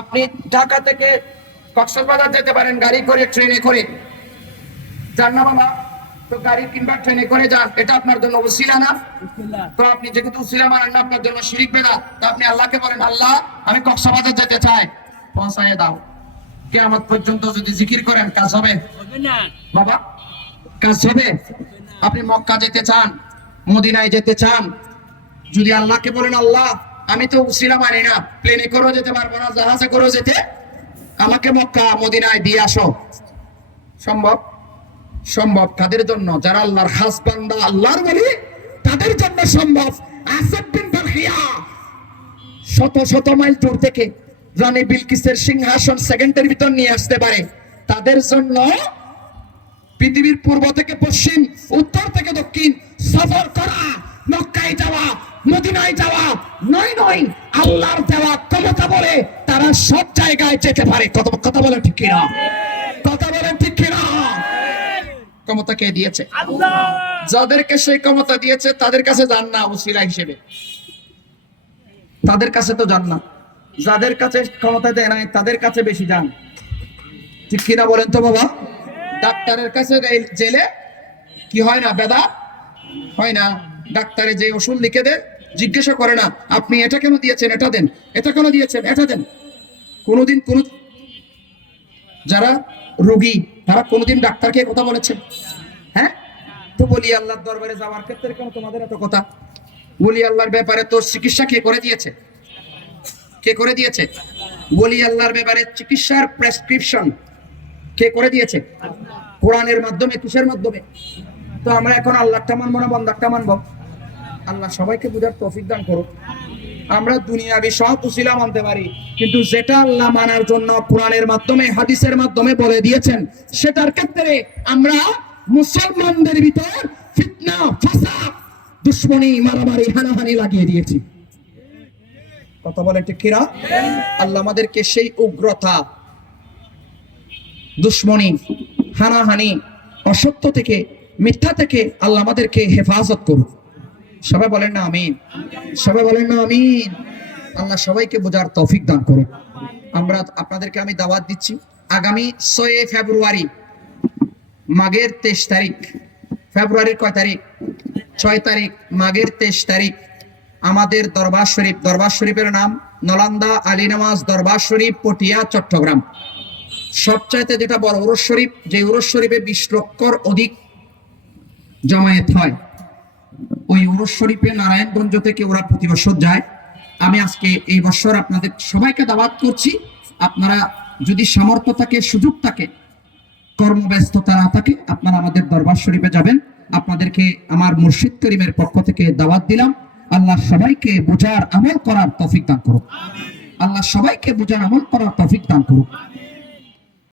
আপনি ঢাকা থেকে কক্সবাজার যেতে পারেন গাড়ি করে, ট্রেনে করে যান না বাবা? তো গাড়ি কিংবা ট্রেনে করে যান, এটা আপনার জন্য উসিলা না? তো আপনি যেহেতু উসিলা মানেন না, আপনার জন্য শিরিক বেদাত। তো আপনি আল্লাহকে বলেন, আল্লাহ আমি কক্সবাজার যেতে চাই, পৌঁছায় দাও। কিয়ামত পর্যন্ত যদি জিকির করেন কাজ হবে না বাবা? কাজ হবে? আপনি মক্কা যেতে চান, মদিনায় যেতে চান, যদি আল্লাহকে বলেন, আল্লাহ আমি তো উসিলা মানি না, প্লেনে করেও যেতে পারবো না, জাহাজে করেও যেতে, আমাকে মক্কা মদিনায় দিয়ে আসো, সম্ভব? সম্ভব। কাদের জন্য? যারা আল্লাহর খাস বান্দা, আল্লাহর ওলি, তাদের জন্য সম্ভব। আসিফ বিন বারখিয়া শত শত মাইল দূর থেকে রানী বিলকিসের সিংহাসন সেকেন্ডের ভিতর নিয়ে আসতে পারে। তাদের জন্য পৃথিবীর পূর্ব থেকে পশ্চিম, উত্তর থেকে দক্ষিণ সফর করা, মক্কায় যাওয়া, মদিনায় যাওয়া নয় নয়, আল্লাহর দেওয়া ক্ষমতা বলে তারা সব জায়গায় যেতে পারে। কথা বলেন ঠিক কিনা? কথা বলেন ঠিক কিনা? ক্ষমতা কে দিয়েছে? আল্লাহ। যাদেরকে সেই ক্ষমতা দিয়েছে তাদের কাছে যান না উসিলা হিসেবে, তাদের কাছে তো যান না। যাদের কাছে ক্ষমতা দেয় নাই তাদের কাছে বেশি যান, ঠিক কিনা বলেন তো বাবা? ডাক্তারের কাছে জেলে কি হয় না? বেদা হয় না? ডাক্তারে যে ওষুধ লিখে দেয় জিজ্ঞাসা করে না, আপনি এটা কেন দিয়েছেন, এটা দেন, এটা কেন দিয়েছেন, এটা দেন। কোনোদিন যারা রোগী তারা কোনোদিন ডাক্তারকে কথা বলেছে? হ্যাঁ। তো বলি আল্লাহর দরবারে যাওয়ার ক্ষেত্রে কেন তোমাদের এত কথা? বলি আল্লাহর ব্যাপারে তো চিকিৎসা কে করে দিয়েছে? কে করে দিয়েছে? বলি আল্লাহর ব্যাপারে চিকিৎসার প্রেসক্রিপশন কে করে দিয়েছে? কোরআনের মাধ্যমে। কিসের মাধ্যমে? তো আমরা এখন আল্লাহটা মানবো না বান্দারটা মানবো? আল্লাহ সবাইকে বুঝার তৌফিক দান করুক। আমরা দুনিয়াবি সব উসিলা মানতে পারি, কিন্তু যেটা আল্লাহ মানার জন্য কোরআনের মাধ্যমে, হাদিসের মাধ্যমে বলে দিয়েছেন, সেটার ক্ষেত্রে আমরা মুসলমানদের ভিতর ফিতনা, ফাসাদ, দুশ্মনী, মারামারি, হানাহানি লাগিয়ে দিয়েছি। কথা বলে ঠিক কিনা? আল্লাহ আমাদেরকে সেই উগ্রতা, দুশ্মনী, হানাহানি, অসত্য থেকে, মিথ্যা থেকে আল্লাহ আমাদেরকে হেফাজত করুন। সবাই বলেন না আমিন? সবাই বলেন না আমিন? আল্লাহ সবাইকে বোঝার তৌফিক দান করুন। আমরা আপনাদেরকে আমি দাওয়াত দিচ্ছি, আগামী 6 ফেব্রুয়ারি, মাঘের 23 তারিখ, ফেব্রুয়ারির কয় তারিখ? 6 তারিখ, মাঘের 23 তারিখ আমাদের দরবার শরীফ, দরবার শরীফের নাম নলান্দা আলী নামাজ দরবার শরীফ, পটিয়া, চট্টগ্রাম। সবচাইতে যেটা বড় উরস শরীফ, যে উরস শরীফে 20 লক্ষর অধিক জমায়েত হয়, ওই উরস শরীফে নারায়ণগঞ্জ থেকে ওরা প্রতি বছর যায়। আমি আজকে এই বছর আপনাদের সবাইকে দাওয়াত করছি, আপনারা যদি সামর্থ্য থাকে, সুযোগ থাকে, কর্মব্যস্ততা না থাকে, আপনারা আমাদের দরবার শরীফে যাবেন। আপনাদেরকে আমার মুর্শিদ করিমের পক্ষ থেকে দাওয়াত দিলাম। আল্লাহ সবাইকে বোঝার আমল করার তৌফিক দান করুক। আল্লাহ সবাইকে বোঝার আমল করার তৌফিক দান করুক।